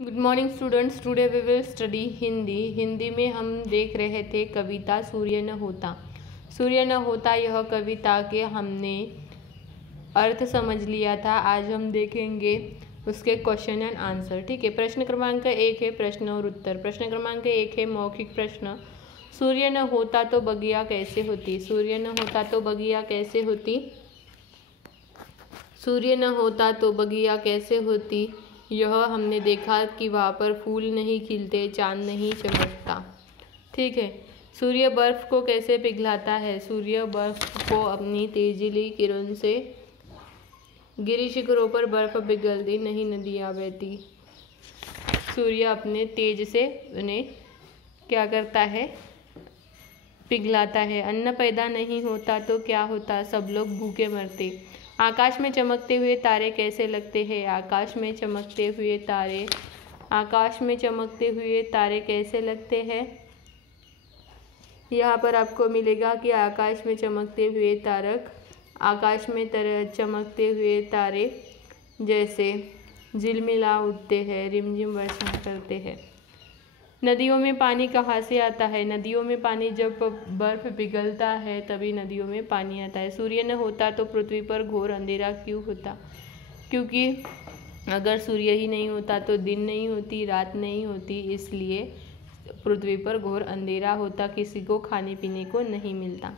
Good morning students, today we will study Hindi में हम देख रहे थे कविता सूर्य न होता। सूर्य न होता यह कविता के हमने अर्थ समझ लिया था। आज हम देखेंगे उसके क्वेश्चन एंड आंसर। ठीक है, प्रश्न क्रमांक 1 है प्रश्न और उत्तर। प्रश्न क्रमांक 1 है मौखिक प्रश्न। सूर्य न होता तो बगिया कैसे होती। सूर्य न होता तो बगिया कैसे होती। सूर्य न होता तो बगिया कैसे होती। यह हमने देखा कि वहाँ पर फूल नहीं खिलते, चांद नहीं चमकता। ठीक है, सूर्य बर्फ को कैसे पिघलाता है। सूर्य बर्फ को अपनी तेजीली किरण से गिरी शिखरों पर बर्फ पिघलती नहीं, नदियाँ बहती। सूर्य अपने तेज से उन्हें क्या करता है, पिघलाता है। अन्न पैदा नहीं होता तो क्या होता, सब लोग भूखे मरते। आकाश में चमकते हुए तारे कैसे लगते हैं। आकाश में चमकते हुए तारे, आकाश में चमकते हुए तारे कैसे लगते हैं। यहाँ पर आपको मिलेगा कि आकाश में चमकते हुए तारक, आकाश में चमकते हुए तारे जैसे झिलमिला उठते हैं, रिमझिम वर्षा करते हैं। नदियों में पानी कहाँ से आता है। नदियों में पानी जब बर्फ पिघलता है तभी नदियों में पानी आता है। सूर्य न होता तो पृथ्वी पर घोर अंधेरा क्यों होता। क्योंकि अगर सूर्य ही नहीं होता तो दिन नहीं होती, रात नहीं होती, इसलिए पृथ्वी पर घोर अंधेरा होता, किसी को खाने पीने को नहीं मिलता।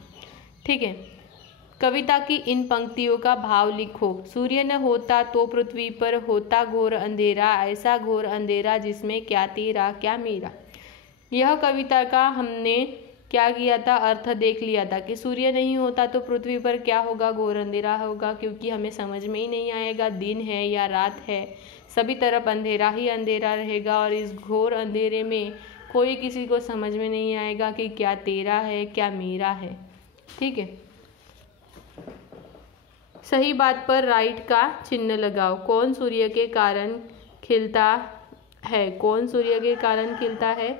ठीक है, कविता की इन पंक्तियों का भाव लिखो। सूर्य न होता तो पृथ्वी पर होता घोर अंधेरा, ऐसा घोर अंधेरा जिसमें क्या तेरा क्या मेरा। यह कविता का हमने क्या किया था, अर्थ देख लिया था कि सूर्य नहीं होता तो पृथ्वी पर क्या होगा, घोर अंधेरा होगा। क्योंकि हमें समझ में ही नहीं आएगा दिन है या रात है, सभी तरफ अंधेरा ही अंधेरा रहेगा। और इस घोर अंधेरे में कोई किसी को समझ में नहीं आएगा कि क्या तेरा है क्या मेरा है। ठीक है, सही बात पर राइट का चिन्ह लगाओ। कौन सूर्य के कारण खिलता है। कौन सूर्य के कारण खिलता है,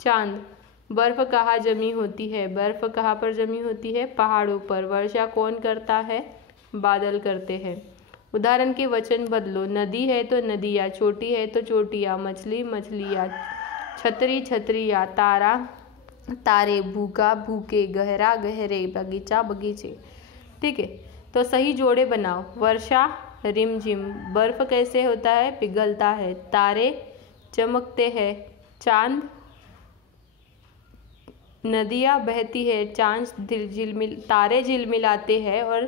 चांद। बर्फ कहाँ जमी होती है। बर्फ कहाँ पर जमी होती है, पहाड़ों पर। वर्षा कौन करता है, बादल करते हैं। उदाहरण के वचन बदलो। नदी है तो नदियाँ, चोटी है तो चोटियाँ, मछली मछलियाँ, छतरी छतरियाँ, तारा तारे, भूखा भूखे, गहरा गहरे, बगीचा बगीचे। ठीक है, तो सही जोड़े बनाओ। वर्षा रिमझिम, बर्फ कैसे होता है, पिघलता है, तारे चमकते हैं, चांद, नदियाँ बहती है, तारे झिलमिलाते हैं और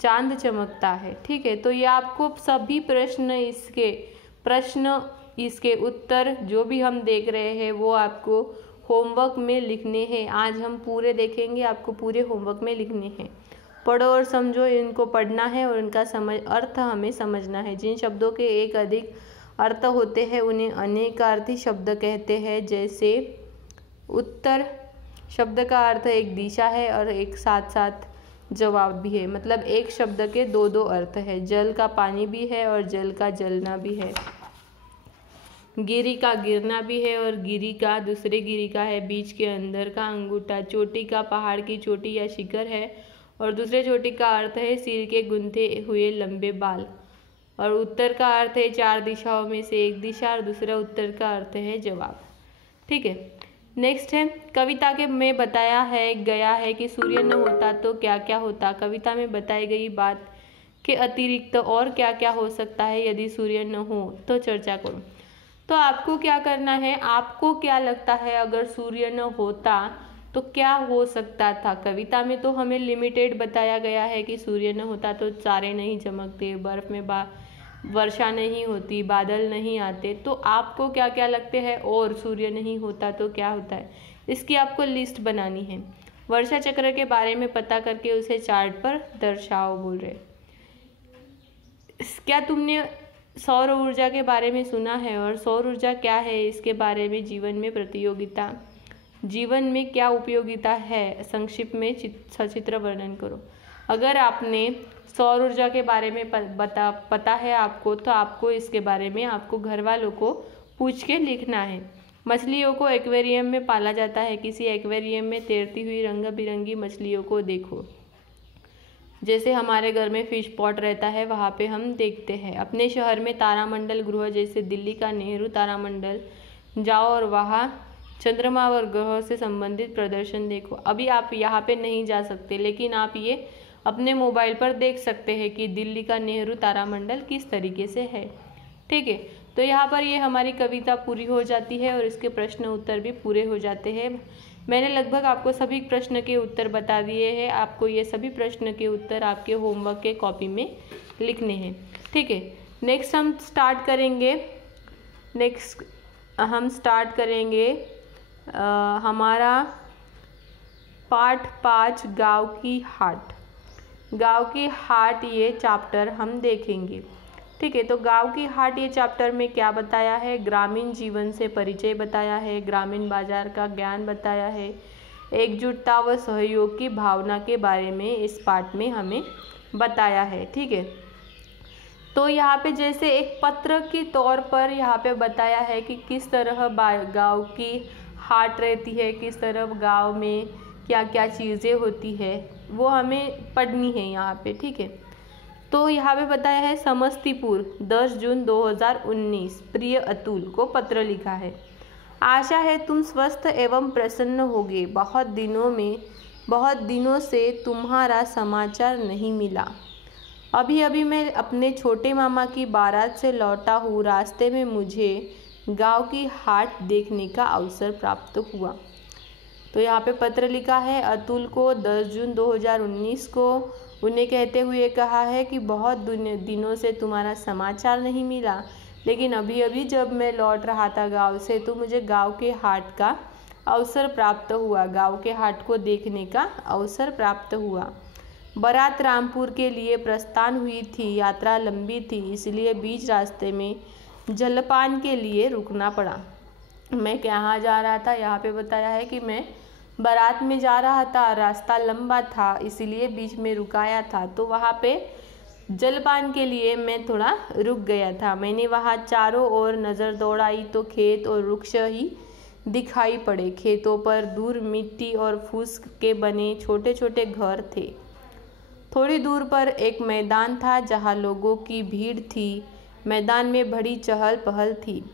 चांद चमकता है। ठीक है, तो ये आपको सभी प्रश्न इसके उत्तर जो भी हम देख रहे हैं वो आपको होमवर्क में लिखने हैं। आज हम पूरे देखेंगे, आपको पूरे होमवर्क में लिखने हैं। पढ़ो और समझो, इनको पढ़ना है और इनका अर्थ हमें समझना है। जिन शब्दों के एक अधिक अर्थ होते हैं उन्हें अनेकार्थी शब्द कहते हैं। जैसे उत्तर शब्द का अर्थ एक दिशा है और एक साथ साथ जवाब भी है, मतलब एक शब्द के दो दो अर्थ है। जल का पानी भी है और जल का जलना भी है। गिरी का गिरना भी है और गिरी का दूसरे गिरी का है, बीच के अंदर का अंगूठा। चोटी का पहाड़ की चोटी या शिखर है और दूसरे चोटी का अर्थ है सिर के गुंथे हुए लंबे बाल। और उत्तर का अर्थ है चार दिशाओं में से एक दिशा और दूसरा उत्तर का अर्थ है जवाब। ठीक है, नेक्स्ट है कविता के में बताया है गया है कि सूर्य न होता तो क्या क्या होता। कविता में बताई गई बात के अतिरिक्त और क्या क्या हो सकता है यदि सूर्य न हो, तो चर्चा करो। तो आपको क्या करना है, आपको क्या लगता है अगर सूर्य न होता तो क्या हो सकता था। कविता में तो हमें लिमिटेड बताया गया है कि सूर्य न होता तो तारे नहीं चमकते, बर्फ में वर्षा नहीं होती, बादल नहीं आते। तो आपको क्या क्या लगते हैं और सूर्य नहीं होता तो क्या होता है, इसकी आपको लिस्ट बनानी है। वर्षा चक्र के बारे में पता करके उसे चार्ट पर दर्शाओ बोल रहे। क्या तुमने सौर ऊर्जा के बारे में सुना है और सौर ऊर्जा क्या है, इसके बारे में जीवन में क्या उपयोगिता है, संक्षिप्त में सचित्र वर्णन करो। अगर आपने सौर ऊर्जा के बारे में पता है आपको, तो आपको इसके बारे में आपको घर वालों को पूछ के लिखना है। मछलियों को एक्वेरियम में पाला जाता है। किसी एक्वेरियम में तैरती हुई रंग बिरंगी मछलियों को देखो। जैसे हमारे घर में फिश पॉट रहता है वहाँ पे हम देखते हैं। अपने शहर में तारामंडल गृह जैसे दिल्ली का नेहरू तारामंडल जाओ और वहाँ चंद्रमा और ग्रह से संबंधित प्रदर्शन देखो। अभी आप यहाँ पे नहीं जा सकते, लेकिन आप ये अपने मोबाइल पर देख सकते हैं कि दिल्ली का नेहरू तारामंडल किस तरीके से है। ठीक है, तो यहाँ पर ये हमारी कविता पूरी हो जाती है और इसके प्रश्न उत्तर भी पूरे हो जाते हैं। मैंने लगभग आपको सभी प्रश्न के उत्तर बता दिए हैं। आपको ये सभी प्रश्न के उत्तर आपके होमवर्क के कॉपी में लिखने हैं। ठीक है, नेक्स्ट हम स्टार्ट करेंगे हमारा पाठ 5 गाँव की हाट। गाँव की हाट ये चैप्टर हम देखेंगे। ठीक है, तो गाँव की हाट ये चैप्टर में क्या बताया है, ग्रामीण जीवन से परिचय बताया है, ग्रामीण बाजार का ज्ञान बताया है, एकजुटता व सहयोग की भावना के बारे में इस पाठ में हमें बताया है। ठीक है, तो यहाँ पे जैसे एक पत्र के तौर पर यहाँ पे बताया है कि किस तरह गाँव की हाट रहती है, किस तरह गाँव में क्या क्या चीज़ें होती है, वो हमें पढ़नी है यहाँ पे। ठीक है, तो यहाँ पे बताया है समस्तीपुर 10 जून 2019 प्रिय अतुल को पत्र लिखा है। आशा है तुम स्वस्थ एवं प्रसन्न होगे। बहुत दिनों से तुम्हारा समाचार नहीं मिला। अभी अभी मैं अपने छोटे मामा की बारात से लौटा हूँ। रास्ते में मुझे गांव की हाट देखने का अवसर प्राप्त हुआ। तो यहाँ पे पत्र लिखा है अतुल को 10 जून 2019 को। उन्हें कहते हुए कहा है कि बहुत दिनों से तुम्हारा समाचार नहीं मिला, लेकिन अभी अभी जब मैं लौट रहा था गांव से तो मुझे गांव के हाट का अवसर प्राप्त हुआ। गांव के हाट को देखने का अवसर प्राप्त हुआ। बारात रामपुर के लिए प्रस्थान हुई थी। यात्रा लंबी थी, इसलिए बीच रास्ते में जलपान के लिए रुकना पड़ा। मैं कहाँ जा रहा था, यहाँ पे बताया है कि मैं बारात में जा रहा था, रास्ता लंबा था इसलिए बीच में रुकाया था। तो वहाँ पे जलपान के लिए मैं थोड़ा रुक गया था। मैंने वहाँ चारों ओर नज़र दौड़ाई तो खेत और वृक्ष ही दिखाई पड़े। खेतों पर दूर मिट्टी और फूस के बने छोटे छोटे घर थे। थोड़ी दूर पर एक मैदान था जहाँ लोगों की भीड़ थी। मैदान में बड़ी चहल पहल थी।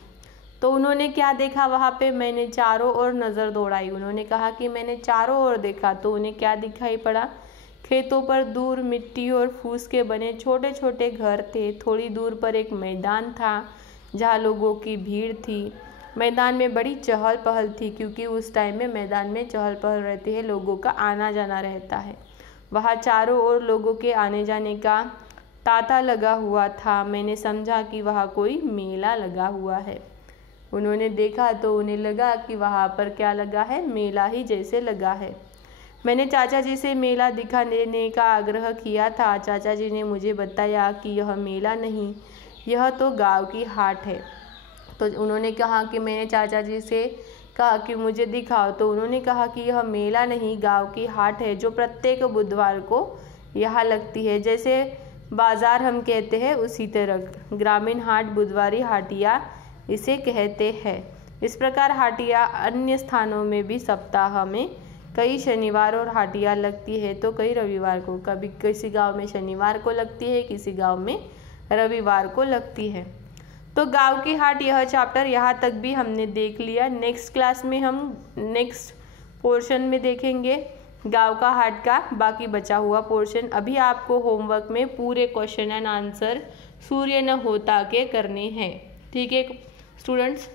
तो उन्होंने क्या देखा वहाँ पे, मैंने चारों ओर नज़र दौड़ाई। उन्होंने कहा कि मैंने चारों ओर देखा तो उन्हें क्या दिखाई पड़ा, खेतों पर दूर मिट्टी और फूस के बने छोटे छोटे घर थे। थोड़ी दूर पर एक मैदान था जहाँ लोगों की भीड़ थी। मैदान में बड़ी चहल पहल थी, क्योंकि उस टाइम में मैदान में चहल पहल रहती है, लोगों का आना जाना रहता है। वहाँ चारों ओर लोगों के आने जाने का तांता लगा हुआ था। मैंने समझा कि वहाँ कोई मेला लगा हुआ है। उन्होंने देखा तो उन्हें लगा कि वहाँ पर क्या लगा है, मेला ही जैसे लगा है। मैंने चाचा जी से मेला दिखाने का आग्रह किया था। चाचा जी ने मुझे बताया कि यह मेला नहीं, यह तो गांव की हाट है। तो उन्होंने कहा कि मैंने चाचा जी से कहा कि मुझे दिखाओ, तो उन्होंने कहा कि यह मेला नहीं, गांव की हाट है जो प्रत्येक बुधवार को यहाँ लगती है। जैसे बाज़ार हम कहते हैं उसी तरह ग्रामीण हाट, बुधवारी हाटिया इसे कहते हैं। इस प्रकार हाटिया अन्य स्थानों में भी सप्ताह में कई शनिवार और हाटिया लगती है, तो कई रविवार को। कभी किसी गांव में शनिवार को लगती है, किसी गांव में रविवार को लगती है। तो गांव की हाट यह चैप्टर यहाँ तक भी हमने देख लिया। नेक्स्ट क्लास में हम नेक्स्ट पोर्शन में देखेंगे गांव का हाट का बाकी बचा हुआ पोर्शन। अभी आपको होमवर्क में पूरे क्वेश्चन एंड आंसर सूर्य न होता के करने हैं। ठीक है स्टूडेंट्स।